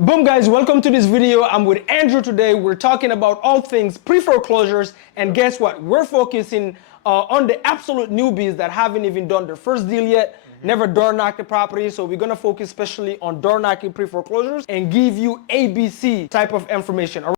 Boom guys, welcome to this video. I'm with Andrew today. We're talking about all things pre-foreclosures, and guess what? We're focusing on the absolute newbies that haven't even done their first deal yet, never door knocked the property. So we're gonna focus especially on door knocking pre-foreclosures and give you ABC type of information. All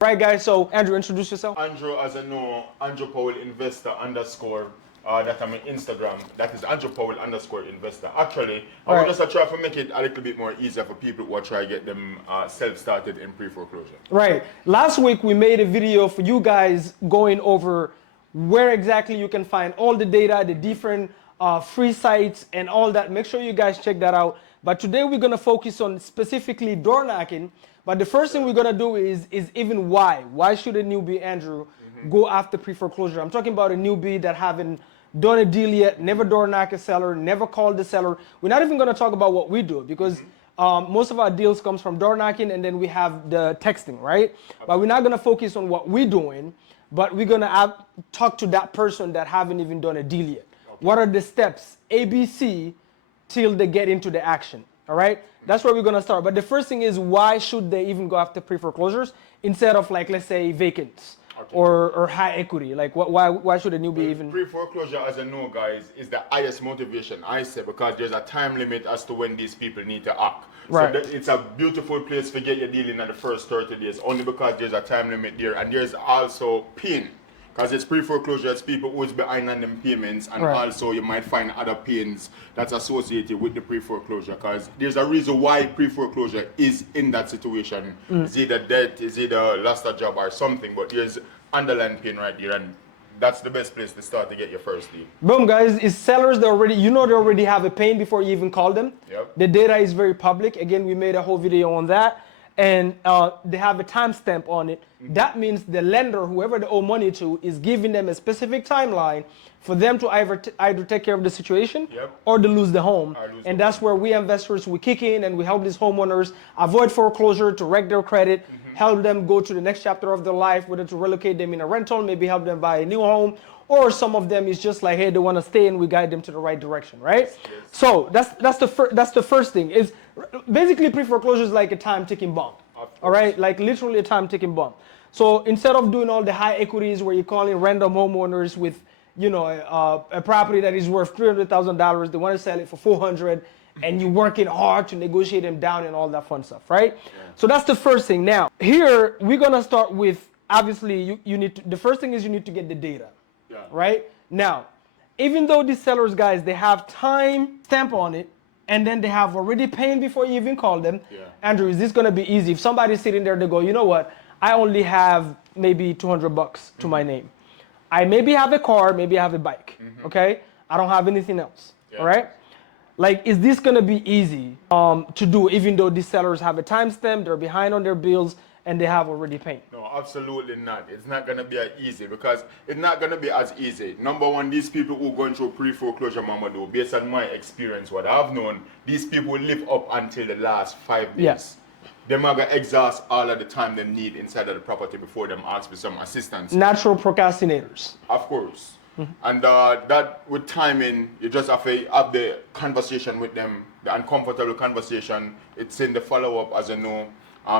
right guys, so Andrew, introduce yourself. Andrew, as I know, Andrew Powell investor underscore. That I'm on Instagram. That is Andrew Powell underscore investor. Actually, I want us to try to make it a little bit more easier for people who are trying to get them self-started in pre-foreclosure. Right. Last week we made a video for you guys going over where exactly you can find all the data, the different free sites and all that. Make sure you guys check that out. But today we're going to focus on specifically door knocking. But the first thing we're going to do is even why. Why should a newbie, Andrew, go after pre-foreclosure? I'm talking about a newbie that haven't done a deal yet, never door knock a seller, never called the seller. We're not even going to talk about what we do because most of our deals comes from door knocking, and then we have the texting, right? But we're not going to focus on what we're doing, but we're going to talk to that person that haven't even done a deal yet. What are the steps, ABC, till they get into the action, all right? That's where we're going to start. But the first thing is, why should they even go after pre-foreclosures instead of, like, let's say, vacants? Okay. Or high equity? Like, why should a newbie even? Pre-foreclosure, as I know, guys, is the highest motivation, I say, because there's a time limit as to when these people need to act. Right. So it's a beautiful place to get your deal in the first 30 days, only because there's a time limit there. And there's also pain, because it's pre-foreclosure, it's people who's behind on them payments, and also you might find other pains that's associated with the pre-foreclosure, because there's a reason why pre-foreclosure is in that situation. It's either debt, it's either lost a job or something, but there's underlying pain right there, and that's the best place to start to get your first deal. Boom guys, is sellers that already, they already have a pain before you even call them. Yep. The data is very public. Again, we made a whole video on that. And they have a timestamp on it. That means the lender, whoever they owe money to, is giving them a specific timeline for them to either take care of the situation or to lose the home. And that's where we investors, we kick in and we help these homeowners avoid foreclosure, to wreck their credit, help them go to the next chapter of their life, whether to relocate them in a rental, maybe help them buy a new home, or some of them is just like, hey, they want to stay, and we guide them to the right direction, right? Yes. So that's the first thing. Is basically pre-foreclosure is like a time-ticking bomb, all right? Like literally a time-ticking bomb. So instead of doing all the high equities where you're calling random homeowners with, a property that is worth $300,000, they want to sell it for $400,000, and you're working hard to negotiate them down and all that fun stuff, right? Yeah. So that's the first thing. Now, here we're gonna start with, obviously, the first thing is you need to get the data. Yeah. Right? Now, even though these sellers, guys, they have time stamp on it, and then they have already paid before you even call them. Yeah. Andrew, is this going to be easy? If somebody's sitting there, they go, you know what? I only have maybe $200 to my name. I maybe have a car, maybe I have a bike, okay? I don't have anything else, all right? Like, is this going to be easy to do, even though these sellers have a timestamp, they're behind on their bills, and they have already paid? No, absolutely not. It's not going to be easy, because it's not going to be as easy. Number one, these people who are going through pre-foreclosure, Mamadou, based on my experience, what I've known, these people will live up until the last 5 days. Yes. They're going to exhaust all of the time they need inside of the property before them ask for some assistance. Natural procrastinators. Of course. And that with timing, you just have to have the conversation with them, the uncomfortable conversation. It's in the follow-up, as you know.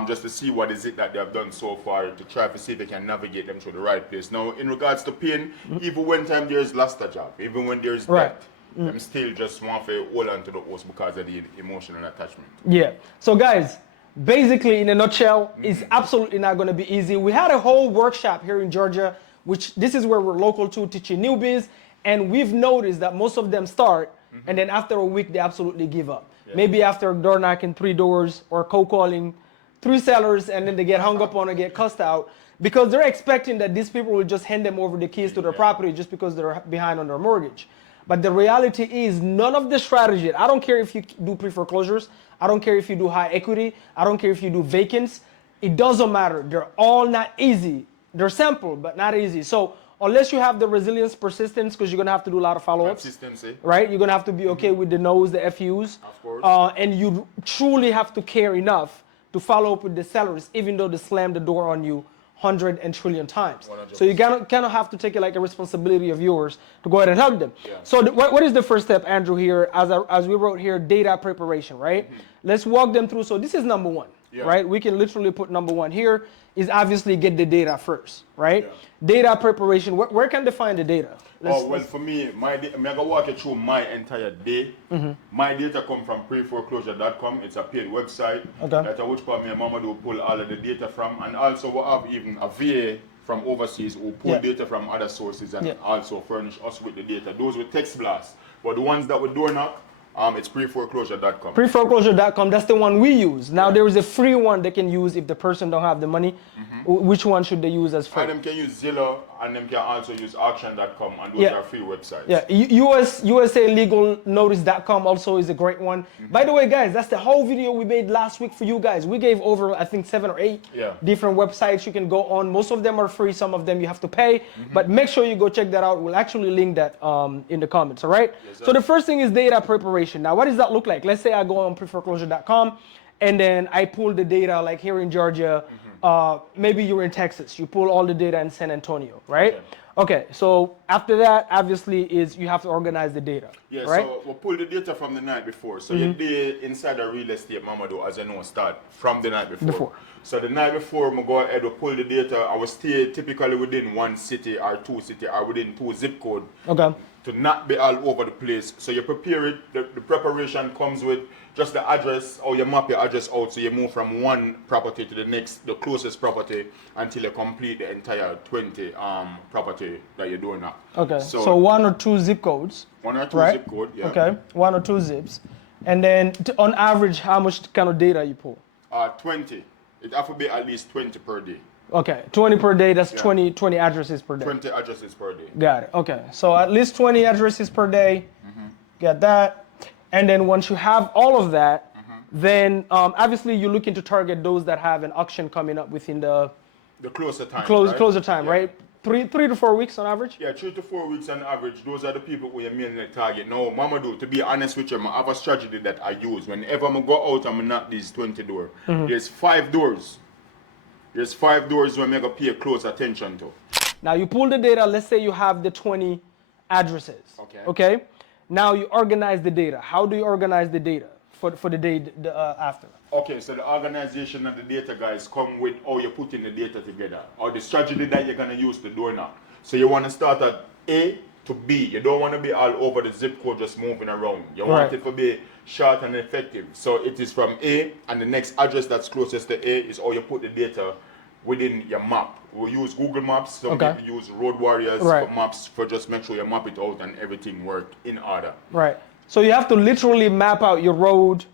Just to see what is it that they have done so far, to try to see if they can navigate them to the right place. Now, in regards to pain, even when there's lost a job, even when there's debt, them still just want to hold on to the horse because of the emotional attachment. Yeah. So guys, basically in a nutshell, it's absolutely not going to be easy. We had a whole workshop here in Georgia, which this is where we're local to, teaching newbies, and we've noticed that most of them start, and then after a week, they absolutely give up. Yeah. Maybe after door knocking 3 doors or cold calling 3 sellers, and then they get hung up on and get cussed out because they're expecting that these people will just hand them over the keys to their property just because they're behind on their mortgage. But the reality is, none of the strategy, I don't care if you do pre-foreclosures, I don't care if you do high equity, I don't care if you do vacants, it doesn't matter. They're all not easy. They're simple, but not easy. So unless you have the resilience, persistence, because you're going to have to do a lot of follow-ups. Consistency. Right? You're going to have to be okay with the no's, the FUs. Of course. And you truly have to care enough to follow up with the sellers, even though they slam the door on you 100 and trillion times. 100%. So you kind of have to take it like a responsibility of yours to go ahead and help them. Yeah. So what is the first step, Andrew, here, as we wrote here, data preparation, right? Let's walk them through. So this is number one, right? We can literally put number one here is obviously get the data first, right? Data preparation, where can they find the data? For me, I'm going to walk you through my entire day. My data come from preforeclosure.com. It's a paid website. That's which part me and Mamadou pull all of the data from. And also we have even a VA from overseas who pull data from other sources and also furnish us with the data. Those with text blasts. But the ones that we door knock, it's preforeclosure.com. Preforeclosure.com, that's the one we use. Now there is a free one they can use if the person don't have the money. Which one should they use as free? And them can use Zillow and them can also use auction.com, and those are free websites. Yeah, USALegalNotice.com also is a great one. By the way, guys, that's the whole video we made last week for you guys. We gave over, I think, 7 or 8 different websites you can go on. Most of them are free, some of them you have to pay. But make sure you go check that out. We'll actually link that in the comments, all right? Yes, so the first thing is data preparation. Now, what does that look like? Let's say I go on preforeclosure.com and then I pull the data like here in Georgia. Maybe you're in Texas, you pull all the data in San Antonio, right? Okay, so after that, obviously, is you have to organize the data, right? So we'll pull the data from the night before. So your day inside the real estate, Mamadou, as you know, start from the night before. So the night before, we go ahead and pull the data. I will stay typically within 1 city or 2 cities or within 2 zip code. To not be all over the place. So you prepare it, the preparation comes with just the address, or you map your address out, so you move from one property to the next, the closest property, until you complete the entire 20 property that you're doing now. So 1 or 2 zip codes. 1 or 2 zip code, 1 or 2 zips. And then on average, how much kind of data you pull? 20. It has to be at least 20 per day. 20 per day, that's 20 addresses per day. 20 addresses per day. Got it, so at least 20 addresses per day, got that. And then once you have all of that, then obviously you're looking to target those that have an auction coming up within the closer time, closer time, right? 3 to 4 weeks on average? Yeah, 3 to 4 weeks on average. Those are the people who are mainly target. Now, Mamadou, to be honest with you, I have a strategy that I use. Whenever I go out and I knock these 20 doors, there's 5 doors. There's 5 doors where I'm going to pay close attention to. Now you pull the data, let's say you have the 20 addresses. Okay? Now you organize the data. How do you organize the data for the day after? Okay, so the organization of the data, guys, come with how you're putting the data together, or the strategy that you're going to use to do now. So you want to start at A to B. You don't want to be all over the zip code just moving around. You want it to be short and effective. So it is from A, and the next address that's closest to A is how you put the data within your map. We use Google Maps. Some people use Road Warriors for maps, for just make sure you map it out and everything work in order. So you have to literally map out your road,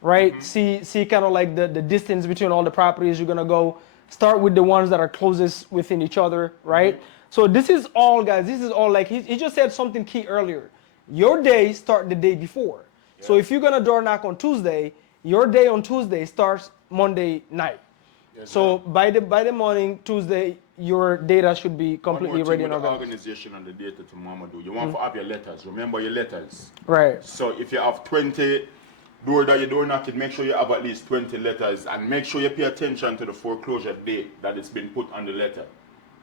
right? See kind of like the distance between all the properties you're gonna go. Start with the ones that are closest within each other, right? So this is all, guys, this is all like, he just said something key earlier. Your day start the day before. So if you're gonna door knock on Tuesday, your day on Tuesday starts Monday night. So by the morning, Tuesday, your data should be completely ready and organized. Organization on the data to Mamadou. You want to have your letters. Remember your letters. So if you have 20 door that you're door knocking, make sure you have at least 20 letters, and make sure you pay attention to the foreclosure date that it's been put on the letter.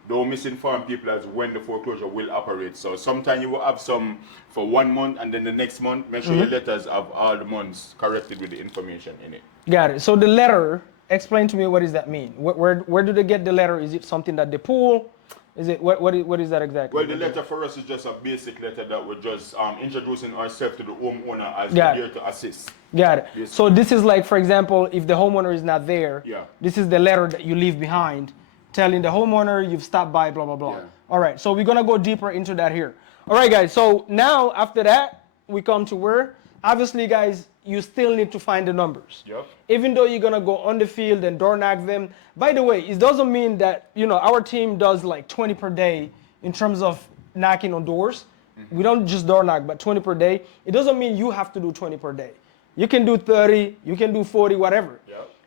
Don't misinform people as when the foreclosure will operate. So sometimes you will have some for 1 month, and then the next month, make sure your letters have all the months corrected with the information in it. Got it. So the letter, explain to me, what does that mean? Where do they get the letter? Is it something that they pull? Is it what is that exactly? Well, the letter for us is just a basic letter that we're just introducing ourselves to the homeowner as we're here to assist. Got it. Basically. So this is like, for example, if the homeowner is not there, this is the letter that you leave behind, telling the homeowner you've stopped by, blah, blah, blah. All right, so we're gonna go deeper into that here. All right, guys, so now after that, we come to where, obviously, guys, you still need to find the numbers. Even though you're gonna go on the field and door knock them. By the way, it doesn't mean that, our team does like 20 per day in terms of knocking on doors. We don't just door knock, but 20 per day. It doesn't mean you have to do 20 per day. You can do 30, you can do 40, whatever.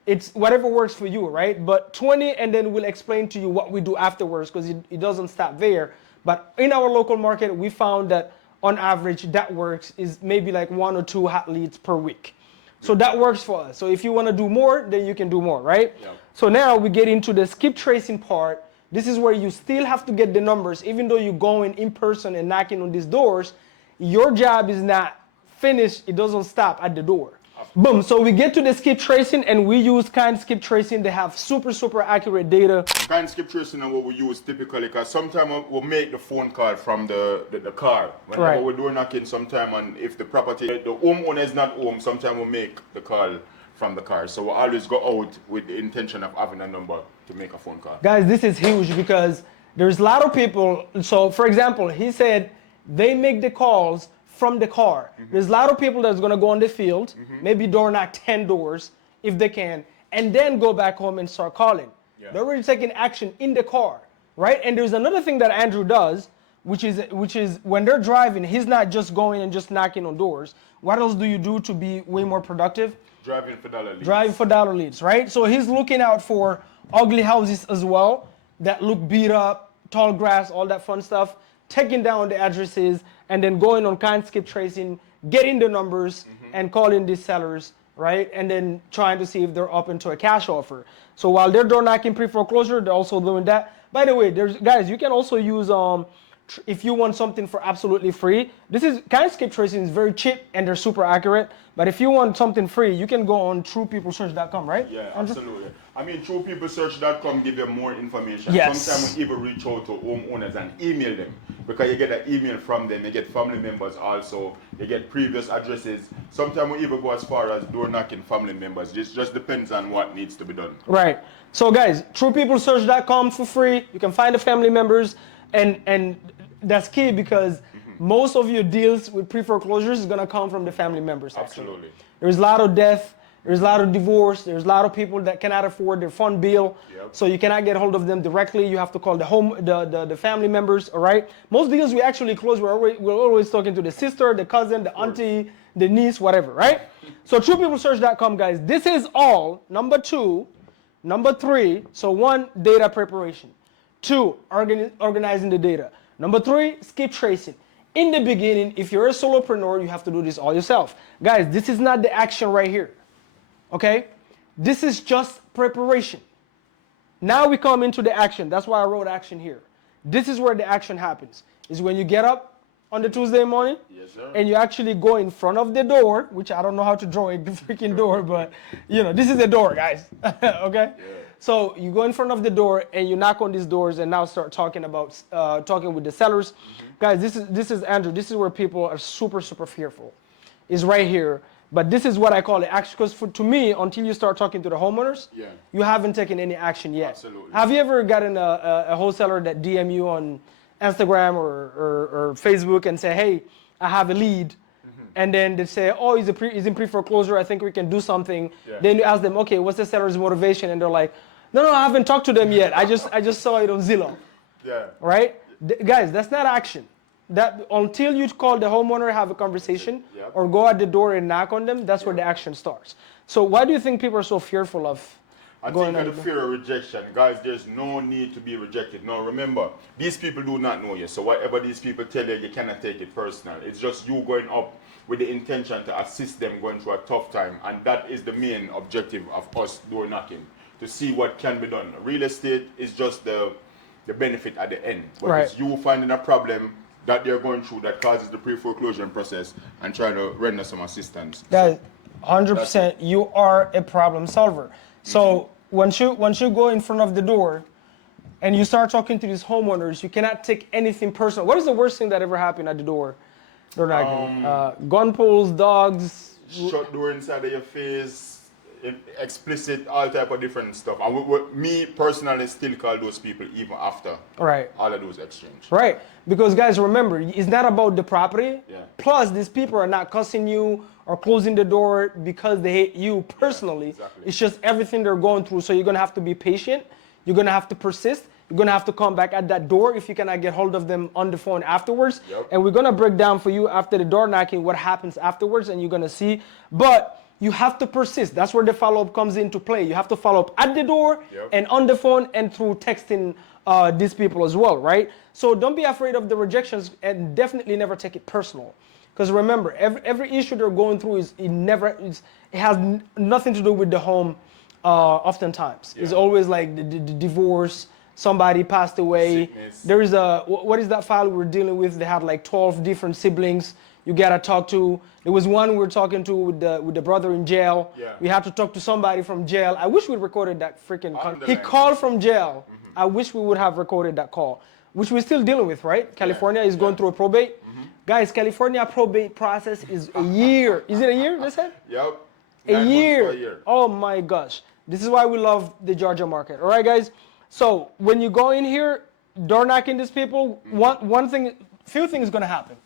It's whatever works for you, right? But 20, and then we'll explain to you what we do afterwards, because it doesn't stop there. But in our local market, we found that on average, that works is maybe like 1 or 2 hot leads per week. So that works for us. So if you want to do more, then you can do more, right? So now we get into the skip tracing part, This is where you still have to get the numbers, even though you're going in person and knocking on these doors. Your job is not finished. It doesn't stop at the door. Boom. So we get to the skip tracing, and we use kind skip tracing. They have super accurate data. Kind skip tracing is what we use typically, because sometimes we'll make the phone call from the car. Whenever we're door knocking, sometime, and if the property, the homeowner is not home, sometimes we'll make the call from the car. So we'll always go out with the intention of having a number to make a phone call. Guys, this is huge because there's a lot of people. So for example, he said they make the calls from the car. There's a lot of people that's gonna go on the field, maybe door knock 10 doors if they can, and then go back home and start calling. They're already taking action in the car, right? And there's another thing that Andrew does, which is when they're driving, he's not just going and just knocking on doors. What else do you do to be way more productive? Driving for dollar leads. Driving for dollar leads, right? So he's looking out for ugly houses as well that look beat up, tall grass, all that fun stuff, taking down the addresses, and then going on kind skip tracing, getting the numbers, and calling these sellers, right? And then trying to see if they're open to a cash offer. So while they're door knocking pre-foreclosure, they're also doing that. By the way, guys, you can also use if you want something for absolutely free. This is kind skip tracing is very cheap and they're super accurate. But if you want something free, you can go on truepeoplesearch.com, right? Yeah, absolutely. I mean, truepeoplesearch.com give you more information. Yes. Sometimes we even reach out to homeowners and email them, because you get an email from them, you get family members also, you get previous addresses. Sometimes we even go as far as door knocking family members. This just depends on what needs to be done. Right. So guys, truepeoplesearch.com for free. You can find the family members, and that's key because most of your deals with pre-foreclosures is gonna come from the family members. Actually. Absolutely. There's a lot of death. There's a lot of divorce. There's a lot of people that cannot afford their phone bill. So you cannot get hold of them directly. You have to call the family members, all right? Most deals we actually close, we're always talking to the sister, the cousin, the auntie, the niece, whatever, right? So truepeoplesearch.com, guys. This is all, number 2. Number 3, so 1, data preparation. 2, organizing the data. Number 3, skip tracing. In the beginning, if you're a solopreneur, you have to do this all yourself. Guys, this is not the action right here. Okay? This is just preparation. Now we come into the action. That's why I wrote action here. This is where the action happens. Is when you get up on the Tuesday morning, yes, sir, and you actually go in front of the door, which I don't know how to draw a freaking door, but this is the door, guys. Okay? Yeah. So you go in front of the door and you knock on these doors and now start talking with the sellers. Guys, this is Andrew. This is where people are super fearful. Is right here. But this is what I call the action, because to me, until you start talking to the homeowners, you haven't taken any action yet. Absolutely. Have you ever gotten a wholesaler that DM you on Instagram or Facebook and say, hey, I have a lead, and then they say, oh, he's in pre-foreclosure, I think we can do something. Then you ask them, okay, what's the seller's motivation? And they're like, no, I haven't talked to them yet. I just saw it on Zillow. Yeah. Right? Guys, that's not action. That until you call the homeowner, have a conversation, or go at the door and knock on them, that's where the action starts. So why do you think people are so fearful of going on? I think of the fear of rejection. Guys, there's no need to be rejected. Now remember, these people do not know you, so whatever these people tell you, you cannot take it personal. It's just you going up with the intention to assist them going through a tough time, and that is the main objective of us door knocking, to see what can be done. Real estate is just the benefit at the end, but it's you finding a problem that they're going through that causes the pre-foreclosure process and trying to render some assistance. That 100%, you are a problem solver. So once you go in front of the door and you start talking to these homeowners, you cannot take anything personal. What is the worst thing that ever happened at the door? They're not gun pulls, dogs. Shut door inside of your face, explicit, all type of different stuff. And me personally still call those people even after all of those exchanges. Right, because guys, remember, it's not about the property. Plus, these people are not cussing you or closing the door because they hate you personally. Exactly. It's just everything they're going through. So you're gonna have to be patient. You're gonna have to persist. You're gonna have to come back at that door if you cannot get hold of them on the phone afterwards. And we're gonna break down for you after the door knocking what happens afterwards, and you're gonna see. But you have to persist. That's where the follow-up comes into play. You have to follow up at the door and on the phone and through texting these people as well, right? So don't be afraid of the rejections, and definitely never take it personal. Because remember, every issue they're going through it has nothing to do with the home. Oftentimes, it's always like the divorce, somebody passed away. Sickness. There is what is that file we were dealing with? They had like 12 different siblings you gotta talk to. There was one we were talking to with the brother in jail. Yeah. We had to talk to somebody from jail. I wish we recorded that freaking call. He line. called from jail. I wish we would have recorded that call, which we're still dealing with, right? California is going through a probate. Guys, California probate process is a year. Is it a year, they said? Yep. A 9 months to year. a year. Oh my gosh. This is why we love the Georgia market. All right, guys? So when you go in here, door knocking these people, few things going to happen.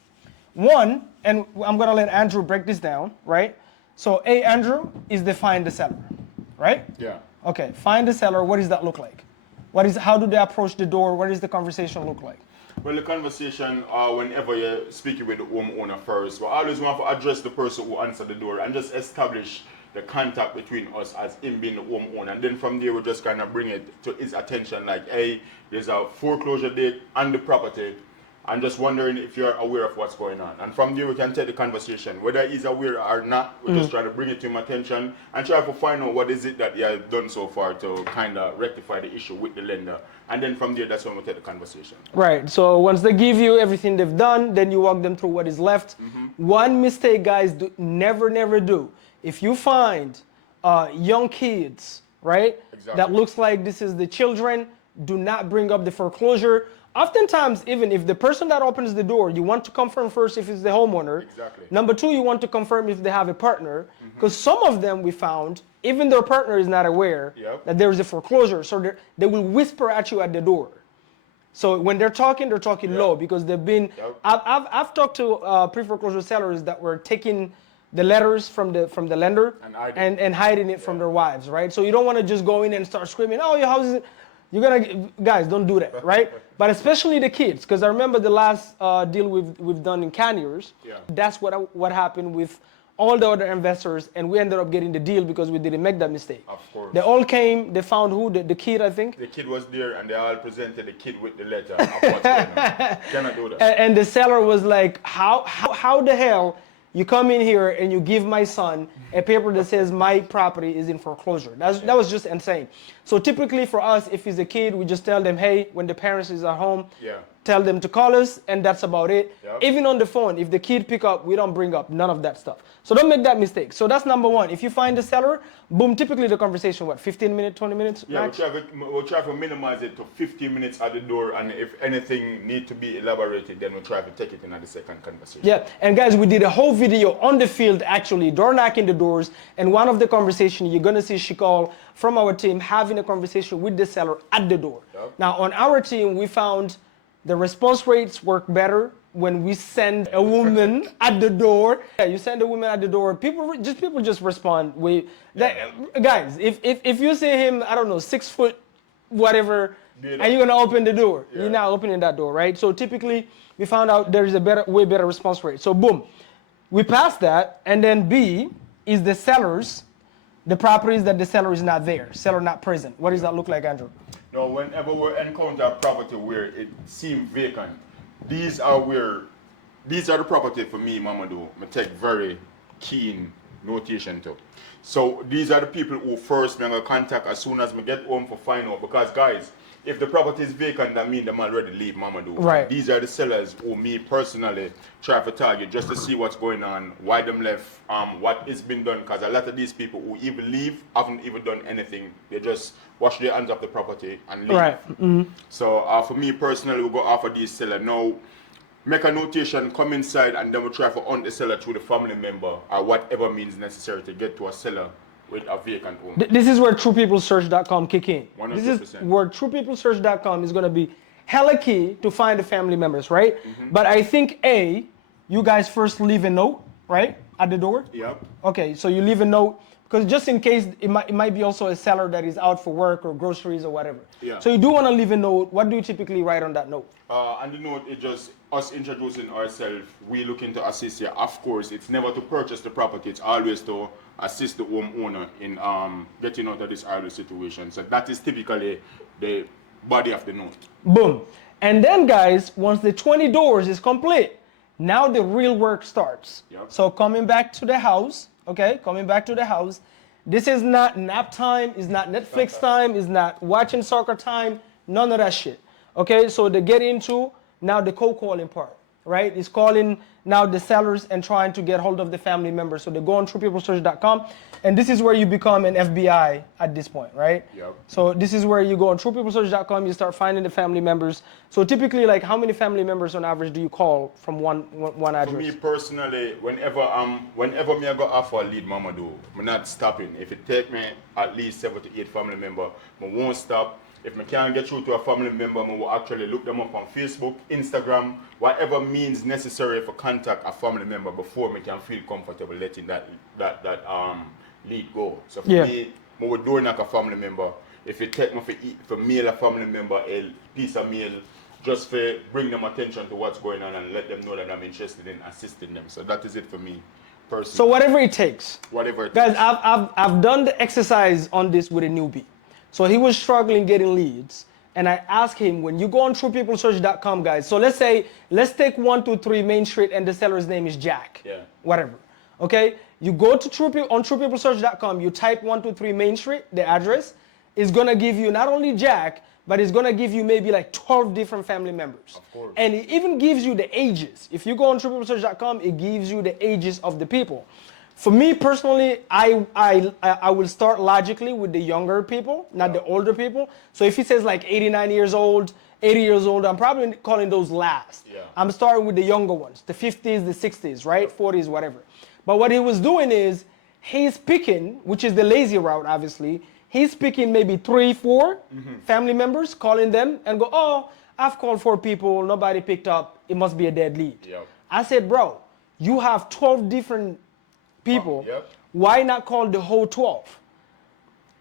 One, and I'm going to let Andrew break this down, right? So Andrew is to find the seller, right? Yeah. Okay, find the seller. What does that look like? How do they approach the door? What does the conversation look like? Well, the conversation, whenever you're speaking with the homeowner first, we always want to address the person who answered the door and just establish the contact between us as him being the homeowner. And then from there, we just kind of bring it to his attention, like, hey, there's a foreclosure date on the property. I'm just wondering if you're aware of what's going on. And from there, we can take the conversation. Whether he's aware or not, we're just trying to bring it to him attention and try to find out what is it that he has done so far to kind of rectify the issue with the lender. And then from there, that's when we take the conversation. Right. So once they give you everything they've done, then you walk them through what is left. One mistake, guys, never do. If you find young kids, right, that looks like this is the children, do not bring up the foreclosure. Oftentimes, even if the person that opens the door, you want to confirm first if it's the homeowner. Exactly. Number two, you want to confirm if they have a partner. Because some of them we found, even their partner is not aware that there is a foreclosure. So they will whisper at you at the door. So when they're talking low because they've been, I've talked to pre-foreclosure sellers that were taking the letters from the lender and hiding it from their wives, right? So you don't want to just go in and start screaming, oh, your house is, guys, don't do that, right? But especially the kids, because I remember the last deal we've done in Canyers. That's what happened with all the other investors, and we ended up getting the deal because we didn't make that mistake. Of course. They all came, they found who? The kid, I think. The kid was there, and they all presented the kid with the letter of what's going on. Cannot do that. And the seller was like, how the hell you come in here and you give my son a paper that says my property is in foreclosure? That was just insane. So typically for us, if he's a kid, we just tell them, hey, when the parents is at home, tell them to call us, and that's about it. Even on the phone, if the kid pick up, we don't bring up none of that stuff. So don't make that mistake. So that's number one. If you find the seller, boom, typically the conversation, what, 15 minutes, 20 minutes max? We'll try to minimize it to 15 minutes at the door, and if anything need to be elaborated, then we'll try to take it in at the second conversation. Yeah, and guys, we did a whole video on the field, actually, door knocking the doors, and one of the conversations, you're gonna see Shikal from our team having a conversation with the seller at the door. Now, on our team, we found the response rates work better when we send a woman at the door. Yeah, you send a woman at the door, people just respond. Guys, if you see him, I don't know, 6 foot, whatever, and you're gonna open the door, you're not opening that door, right? So typically, we found out there is a way better response rate. So boom, we passed that, and then B is the sellers, the properties that the seller is not there, seller not present. What does that look like, Andrew? Now, whenever we encounter a property where it seems vacant, these are the property for me, Mamadou, I take very keen notation to. So these are the people who first I'm gonna contact as soon as I get home for find out, because guys, if the property is vacant, that means them already leave Mamadou. Right. These are the sellers who me personally try to target just to see what's going on, why them left, what is been done, because a lot of these people who even leave haven't even done anything. They just wash their hands off the property and leave. Right. So for me personally, we go after these sellers. Now, make a notation, come inside, and then we try to hunt the seller through the family member or whatever means necessary to get to a seller with a vacant home. This is where TruePeopleSearch.com kick in. 100%. This is where TruePeopleSearch.com is going to be hella key to find the family members, right? But I think you guys first leave a note, right, at the door. Yep. Okay, so you leave a note because just in case it might be also a seller that is out for work or groceries or whatever. Yeah. So you do want to leave a note. What do you typically write on that note? On the note, it's just us introducing ourselves. We looking to assist you. Of course, it's never to purchase the property. It's always to assist the homeowner in getting out of this ideal situation. So that is typically the body of the note. Boom. And then, guys, once the 20 doors is complete, now the real work starts. Yep. So coming back to the house, okay, coming back to the house. This is not nap time, it's not Netflix time, it's not watching soccer time. None of that shit. Okay, so they get into now the cold calling part, right? It's calling now the sellers and trying to get hold of the family members. So they go on truepeoplesearch.com, and this is where you become an FBI at this point, right? Yep. So this is where you go on truepeoplesearch.com, you start finding the family members. So typically, like, how many family members on average do you call from one address? For me personally, whenever me I go offer a lead, Mamadou, I'm not stopping. If it take me at least 7 to 8 family members, I won't stop. If I can't get through to a family member, I will actually look them up on Facebook, Instagram, whatever means necessary for contact a family member before I can feel comfortable letting that lead go. So for me, I would do like a family member. If it take me for mail a family member a piece of mail, just for bring them attention to what's going on and let them know that I'm interested in assisting them. So that is it for me, personally. So whatever it takes. Whatever it Guys, takes. I've done the exercise on this with a newbie. So he was struggling getting leads. And I asked him, when you go on truepeoplesearch.com, guys, so let's take 123 Main Street and the seller's name is Jack. Yeah. Whatever. Okay? You go to truepeoplesearch.com, you type 123 Main Street, the address. It's going to give you not only Jack, but it's going to give you maybe like 12 different family members. Of course. And it even gives you the ages. If you go on truepeoplesearch.com, it gives you the ages of the people. For me personally, I will start logically with the younger people, not the older people. So if he says like 89 years old, 80 years old, I'm probably calling those last. Yeah. I'm starting with the younger ones, the 50s, the 60s, right? 40s, whatever. But what he was doing is he's picking, which is the lazy route, obviously. He's picking maybe 3, 4 family members, calling them and go, oh, I've called 4 people, nobody picked up, it must be a dead lead. Yep. I said, bro, you have 12 different people. Yep. Why not call the whole 12?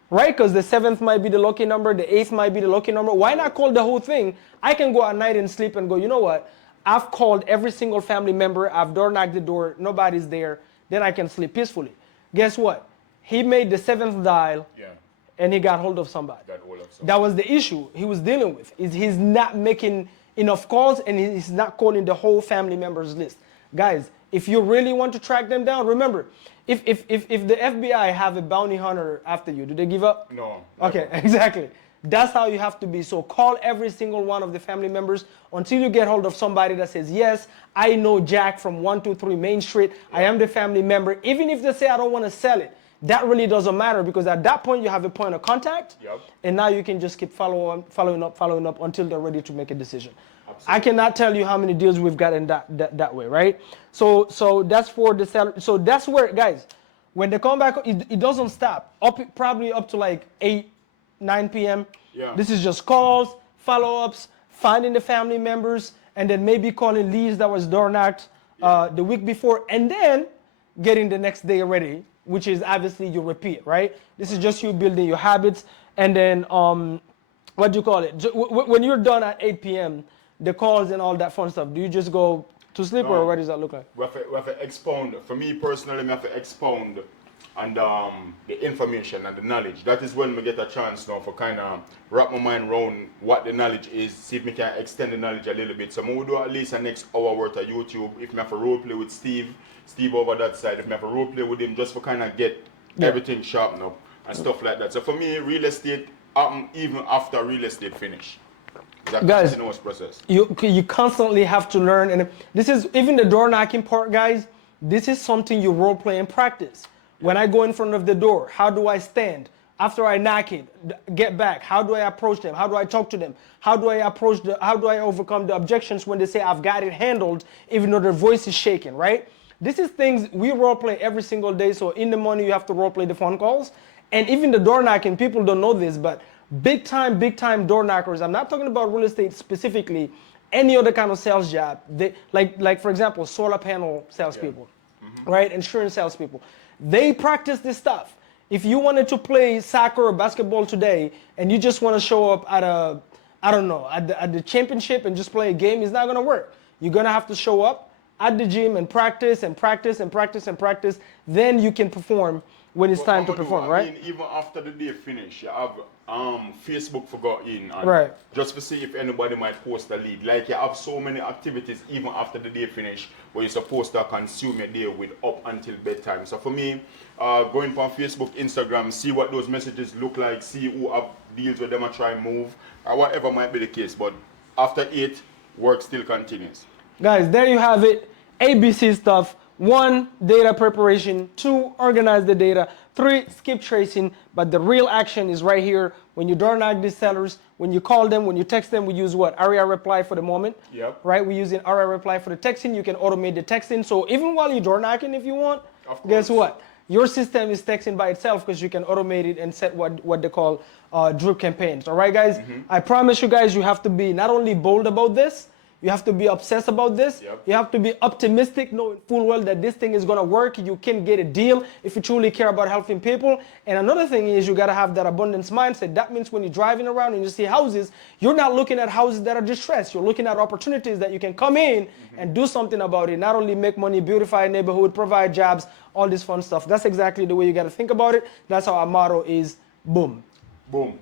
Right? Because the 7th might be the lucky number, the 8th might be the lucky number. Why not call the whole thing? I can go at night and sleep and go, you know what? I've called every single family member. I've door knocked the door. Nobody's there. Then I can sleep peacefully. Guess what? He made the 7th dial. Yeah. And he got hold of somebody. That was the issue he was dealing with. Is he's not making enough calls and he's not calling the whole family members list. Guys, if you really want to track them down, remember, if the FBI have a bounty hunter after you, do they give up? No. Okay, exactly. That's how you have to be. So call every single one of the family members until you get hold of somebody that says, yes, I know Jack from 123 Main Street. I am the family member. Even if they say I don't want to sell it, that really doesn't matter because at that point you have a point of contact. Yep. And now you can just keep following up until they're ready to make a decision. Absolutely. I cannot tell you how many deals we've got in that way, right? So that's for the seller. So that's where, guys, when they come back, it doesn't stop. Probably up to like 8, 9 p.m. Yeah. This is just calls, follow-ups, finding the family members, and then maybe calling leads that was door knocked the week before, and then getting the next day ready, which is obviously you repeat, right? This is just you building your habits, and then what do you call it? When you're done at 8 p.m., the calls and all that fun stuff, do you just go to sleep, or what does that look like? We have to expound. For me personally, I have to expound on the information and the knowledge. That is when we get a chance now for kind of wrap my mind around what the knowledge is, see if we can extend the knowledge a little bit. So we will do at least the next hour worth of YouTube. If we have a role play with Steve over that side, if we have a role play with him, just for kind of get everything sharpened up and stuff like that. So for me, real estate happen even after real estate finish. That's a continuous process. You constantly have to learn, and this is even the door knocking part, guys. This is something you role play and practice. When I go in front of the door, how do I stand? After I knock it, get back. How do I approach them? How do I talk to them? How do I overcome the objections when they say I've got it handled, even though their voice is shaking, right? This is things we role play every single day. So in the morning, you have to role play the phone calls. And even the door knocking, people don't know this, but big time door knockers, I'm not talking about real estate specifically, any other kind of sales job, they, like for example, solar panel salespeople, right? Insurance salespeople. They practice this stuff. If you wanted to play soccer or basketball today and you just want to show up at at the championship and just play a game, it's not going to work. You're going to have to show up at the gym and practice and practice and practice and practice. Then you can perform when it's time to perform, right? I mean, even after the day finish, you have Facebook forgot in, and right, just to see if anybody might post a lead. Like you have so many activities even after the day finish where you're supposed to consume your day with up until bedtime. So for me, going from Facebook, Instagram, see what those messages look like, see who have deals with them and try and move, or whatever might be the case. But after 8, work still continues. Guys, there you have it. ABC stuff. 1, data preparation. 2, organize the data. 3, skip tracing. But the real action is right here. When you door knock these sellers, when you call them, when you text them, we use what? ARIA reply for the moment. Yep. Right? We're using ARIA reply for the texting. You can automate the texting. So even while you're door knocking, if you want, guess what? Your system is texting by itself because you can automate it and set what they call drip campaigns. All right, guys? I promise you guys, you have to be not only bold about this, you have to be obsessed about this. Yep. You have to be optimistic, knowing full well that this thing is going to work. You can get a deal if you truly care about helping people. And another thing is you got to have that abundance mindset. That means when you're driving around and you see houses, you're not looking at houses that are distressed. You're looking at opportunities that you can come in and do something about it. Not only make money, beautify a neighborhood, provide jobs, all this fun stuff. That's exactly the way you got to think about it. That's how our motto is, boom. Boom.